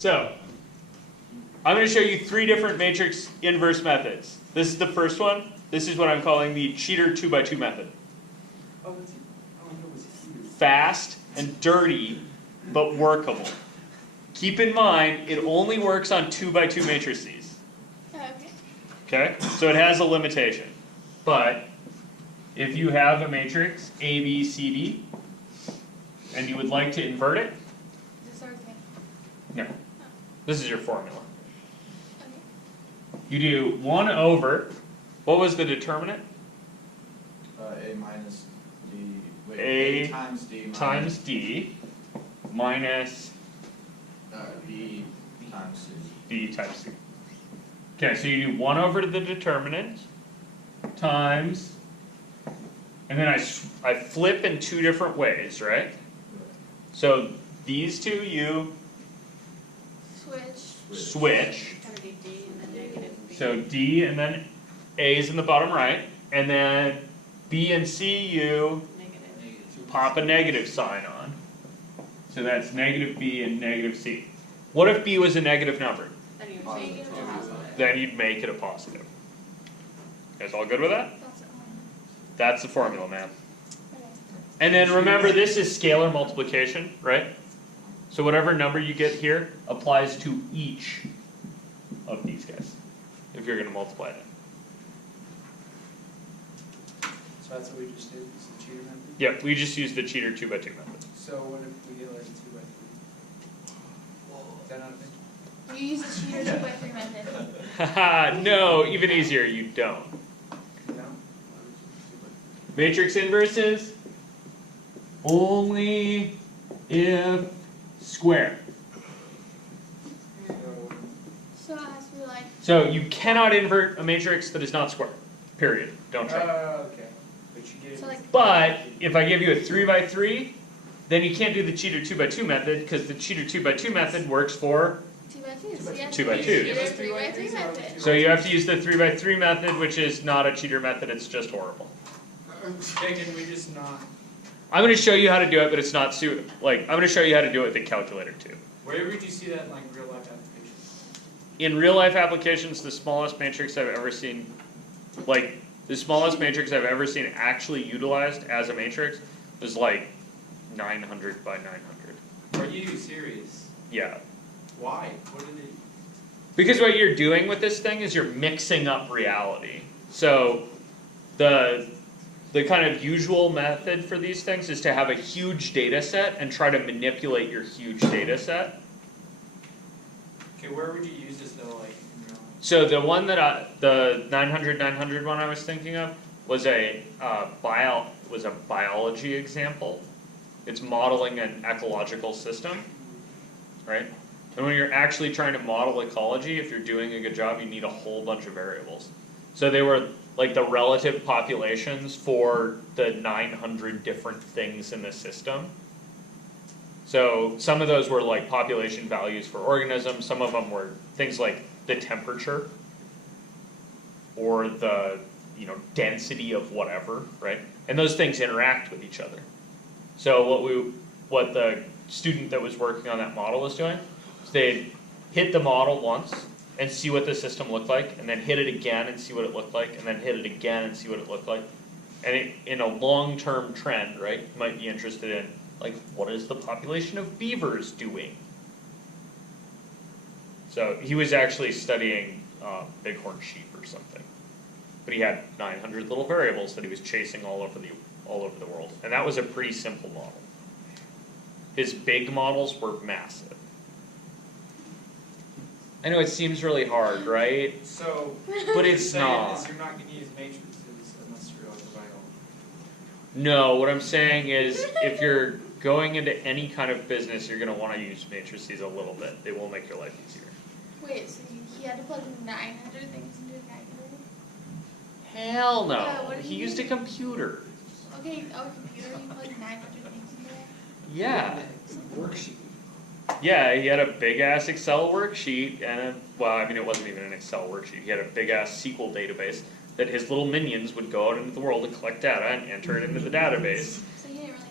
So, I'm going to show you 3 different matrix inverse methods. This is the first one. This is what I'm calling the cheater 2x2 method. Fast and dirty, but workable. Keep in mind, it only works on 2x2 matrices. Okay? So it has a limitation. But if you have a matrix A, B, C, D, and you would like to invert it, no. This is your formula. You do 1 over, what was the determinant? A minus D, A times D times D minus B times C. D times C. Okay, so you do 1 over to the determinant times, and then I flip in 2 different ways, right? So these two you switch. So D and then A is in the bottom right, and then B and C you pop a negative sign on. So that's negative B and negative C. What if B was a negative number? Then you'd make it a positive. You guys all good with that? That's the formula, man. And then remember, this is scalar multiplication, right? So whatever number you get here applies to each of these guys, if you're going to multiply it. So that's what we just did, is the cheater method? Yep, we just used the cheater 2x2 method. So what if we get like a 2x3? Is that not a thing? You use the cheater 2x3 method. Haha, no, even easier, you don't. No? Matrix inverses, only if square. So it has to be like. So you cannot invert a matrix that is not square. Period. Don't try. Okay. But you get it. So like. But if I give you a 3x3, then you can't do the cheater 2x2 method because the cheater 2x2 method works for 2x2. So you have 2 to by use 2. the cheater 3x3 method. So you have to use the 3x3 method, which is not a cheater method, it's just horrible. Okay, can we just not? I'm going to show you how to do it, but it's not I'm going to show you how to do it with the calculator too. Where would you see that in like real life applications? In real life applications, the smallest matrix I've ever seen, the smallest matrix I've ever seen actually utilized as a matrix was like 900 by 900. Are you serious? Yeah. Why? What did it? Because what you're doing with this thing is you're mixing up reality. So the kind of usual method for these things is to have a huge data set and try to manipulate your huge data set. Okay, where would you use this though, like in real life? So the one that the 900 one I was thinking of was a biology example. It's modeling an ecological system, right? And when you're actually trying to model ecology, if you're doing a good job, you need a whole bunch of variables. So they were like the relative populations for the 900 different things in the system. So some of those were like population values for organisms. Some of them were things like the temperature or the density of whatever, right? And those things interact with each other. So what the student that was working on that model was doing is they'd hit the model once and see what the system looked like, and then hit it again and see what it looked like, and then hit it again and see what it looked like. And in a long-term trend, right, you might be interested in, like, what is the population of beavers doing? So he was actually studying bighorn sheep or something. But he had 900 little variables that he was chasing all over the world. And that was a pretty simple model. His big models were massive. I know it seems really hard, right? So, But it's saying not. is you're not going to use matrices unless you're like a biologist. No, what I'm saying is if you're going into any kind of business, you're going to want to use matrices a little bit. They will make your life easier. Wait, so he had to plug 900 things into a calculator? Hell no. Yeah, what did He he used do? a computer. Okay, our computer, you plug 900 things into it? Yeah. Worksheet. Yeah, he had a big ass Excel worksheet and it wasn't even an Excel worksheet. He had a big ass SQL database that his little minions would go out into the world and collect data and enter it into the database. So he didn't really.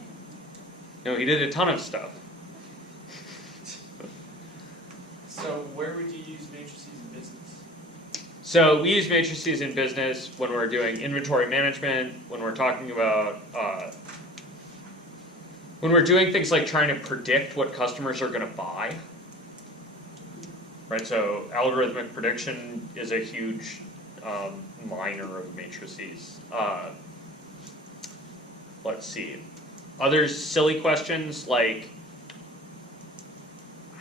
No, he did a ton of stuff. So where would you use matrices in business? So we use matrices in business when we're doing inventory management, when we're talking about, when we're doing things like trying to predict what customers are gonna buy. Right, so algorithmic prediction is a huge, minor of matrices. Let's see, other silly questions like,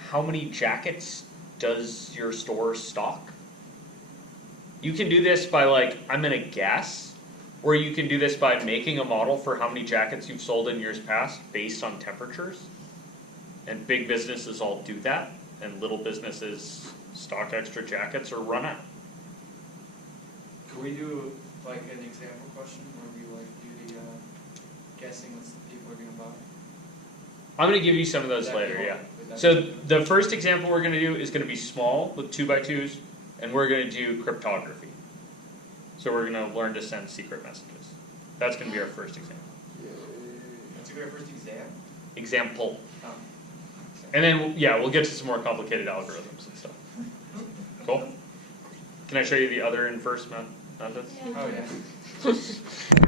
how many jackets does your store stock? You can do this by like, I'm gonna guess, or you can do this by making a model for how many jackets you've sold in years past based on temperatures. And big businesses all do that, and little businesses stock extra jackets or run out. Could we do like an example question where we like do the guessing what people are gonna buy? I'm gonna give you some of those Would that be later, yeah. helpful? Would that So be helpful? the first example we're gonna do is gonna be small with 2x2s, and we're gonna do cryptography. So we're gonna learn to send secret messages. That's gonna be our first example. That's a great first exam. Example. Oh. And then, yeah, we'll get to some more complicated algorithms and stuff. Cool? Can I show you the other inverse methods? Yeah. Oh yeah.